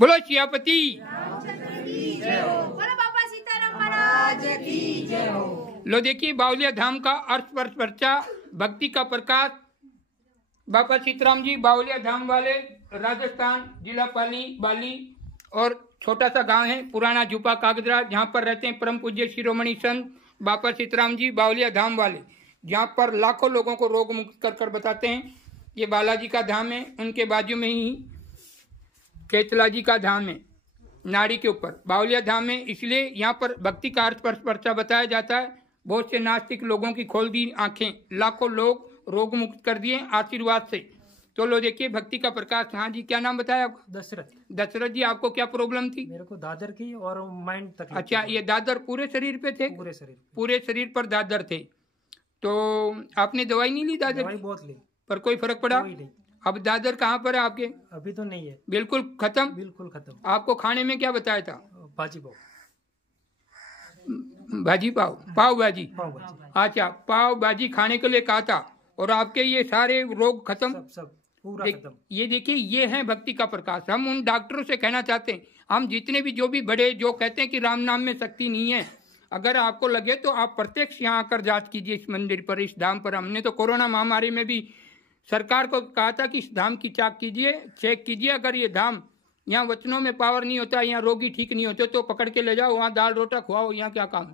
बोलो सियापति। बोलो बाबा सीताराम महाराज की जय हो। लो देखिए बावलिया धाम का अर्थ पर पर्चा, भक्ति का प्रकाश। बाबा सीताराम जी बावलिया धाम वाले राजस्थान जिला बाली और छोटा सा गांव है पुराना झुपा कागजरा, जहां पर रहते हैं परम पूज्य शिरोमणि संत बाबा सीताराम जी बावलिया धाम वाले, जहां पर लाखों लोगों को रोग मुक्त कर बताते हैं। ये बालाजी का धाम है, उनके बाजू में ही केतला जी का धाम है, नाड़ी के ऊपर बावलिया धाम है। इसलिए यहाँ पर भक्ति का अर्थ पर्चा बताया जाता है। बहुत से नास्तिक लोगों की खोल दी आंखें, लाखों लोग रोग मुक्त कर दिए आशीर्वाद से। तो लो देखिए भक्ति का प्रकाश। हाँ जी, क्या नाम बताया आपका? दशरथ। दशरथ जी, आपको क्या प्रॉब्लम थी? मेरे को दादर की और माइंड तकलीफ। अच्छा, ये दादर पूरे शरीर पे थे? पूरे शरीर पर दादर थे। तो आपने दवाई नहीं ली दादर? दवाई बहुत ली पर कोई फर्क पड़ा? अब दादर कहाँ पर है आपके? अभी तो नहीं है, बिल्कुल खत्म। बिल्कुल खत्म। आपको खाने में क्या बताया था? भाजी पाव, भाजी पाव भाजी। अच्छा, पाव भाजी खाने के लिए कहा था और आपके ये सारे रोग खत्म, सब पूरा खत्म। ये देखिए, ये है भक्ति का प्रकाश। हम उन डॉक्टरों से कहना चाहते हैं, हम जितने भी जो भी बड़े जो कहते हैं कि राम नाम में शक्ति नहीं है, अगर आपको लगे तो आप प्रत्यक्ष यहाँ आकर जांच कीजिए इस मंदिर पर, इस धाम पर। हमने तो कोरोना महामारी में भी सरकार को कहा था कि इस धाम की चेक कीजिए। अगर ये धाम यहाँ वचनों में पावर नहीं होता, यहाँ रोगी ठीक नहीं होते तो पकड़ के ले जाओ, वहाँ दाल रोटा खुआओ, यहाँ क्या काम?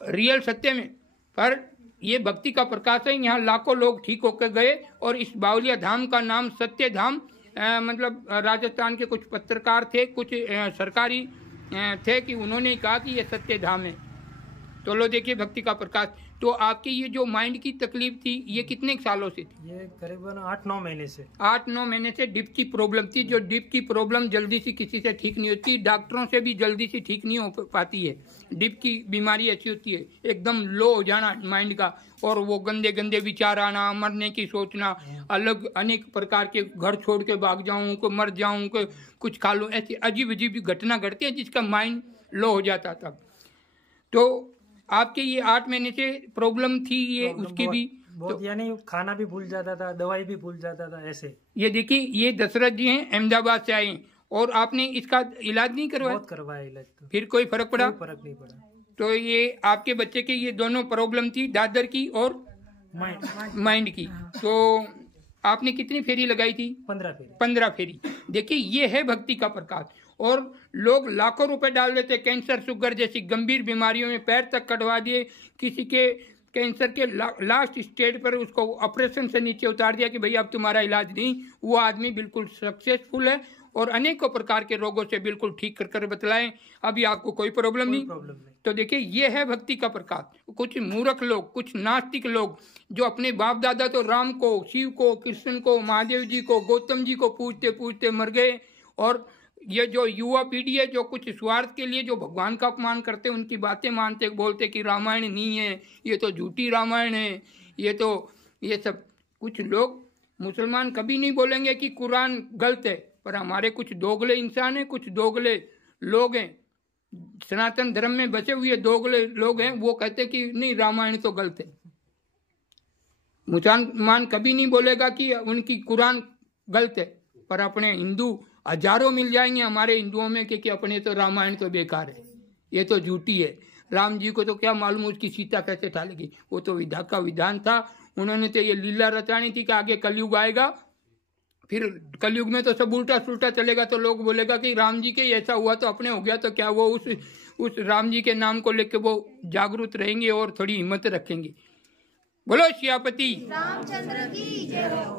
रियल सत्य में। पर ये भक्ति का प्रकाश है, यहाँ लाखों लोग ठीक होकर गए। और इस बावलिया धाम का नाम सत्य धाम, मतलब राजस्थान के कुछ पत्रकार थे, कुछ सरकारी थे कि उन्होंने कहा कि ये सत्य धाम है। तो लो देखिए भक्ति का प्रकाश। तो आपकी ये जो माइंड की तकलीफ थी, ये कितने सालों से थी? ये करीबन 8-9 महीने से। 8-9 महीने से डिप की प्रॉब्लम थी। जो डिप की प्रॉब्लम जल्दी से किसी से ठीक नहीं होती, डॉक्टरों से भी जल्दी से ठीक नहीं हो पाती है। डिप की बीमारी ऐसी होती है, एकदम लो हो जाना माइंड का, और वो गंदे गंदे विचार आना, मरने की सोचना, अलग अनेक प्रकार के, घर छोड़ के भाग जाऊं, को मर जाऊं, को कुछ खा लूं, ऐसी अजीब अजीब घटना घटती है जिसका माइंड लो हो जाता था। तो आपके ये 8 महीने से प्रॉब्लम थी ये, उसकी भी बहुत, यानी खाना भी भूल जाता था, दवाई भी भूल जाता था ऐसे। ये देखिए, ये दशरथ जी हैं, अहमदाबाद से आए और आपने इसका इलाज नहीं करवाया? बहुत करवाया इलाज। तो फिर कोई फर्क पड़ा? कोई फर्क नहीं पड़ा। तो ये आपके बच्चे के ये दोनों प्रॉब्लम थी, दादर की और माइंड की। तो आपने कितनी फेरी लगाई थी? 15 फेरी। देखिए, ये है भक्ति का प्रकाश। और लोग लाखों रुपए डाल देते, कैंसर शुगर जैसी गंभीर बीमारियों में पैर तक कटवा दिए, किसी के कैंसर के लास्ट स्टेज पर उसको ऑपरेशन से नीचे उतार दिया कि भैया अब तुम्हारा इलाज नहीं। वो आदमी बिल्कुल सक्सेसफुल है और अनेकों प्रकार के रोगों से बिल्कुल ठीक कर बतलाएं, अभी आपको कोई प्रॉब्लम नहीं। तो देखिए, ये है भक्ति का प्रकाश। कुछ मूर्ख लोग, कुछ नास्तिक लोग जो अपने बाप दादा तो राम को, शिव को, कृष्ण को, महादेव जी को, गौतम जी को पूछते पूछते मर गए। और ये जो युवा पीढ़ी है, जो कुछ स्वार्थ के लिए जो भगवान का अपमान करते, उनकी बातें मानते, बोलते कि रामायण नहीं है, ये तो झूठी रामायण है, ये सब। कुछ लोग मुसलमान कभी नहीं बोलेंगे कि कुरान गलत है, पर हमारे कुछ दोगले इंसान हैं, कुछ दोगले लोग हैं, सनातन धर्म में बचे हुए दोगले लोग हैं, वो कहते कि नहीं रामायण तो गलत है। मुसलमान कभी नहीं बोलेगा कि उनकी कुरान गलत है, पर अपने हिंदू हजारों मिल जाएंगे हमारे हिंदुओं में कि अपने तो रामायण तो बेकार है, ये तो झूठी है। राम जी को तो क्या मालूम उसकी सीता कैसे ठालेगी, वो तो विधा का विधान था। उन्होंने तो ये लीला रचानी थी कि आगे कलयुग आएगा, फिर कलयुग में तो सब उल्टा सुल्टा चलेगा, तो लोग बोलेगा कि राम जी के ऐसा हुआ तो अपने हो गया, तो क्या वो उस राम जी के नाम को लेकर वो जागरूक रहेंगे और थोड़ी हिम्मत रखेंगे। बोलो सियापति रामचंद्र की जय हो।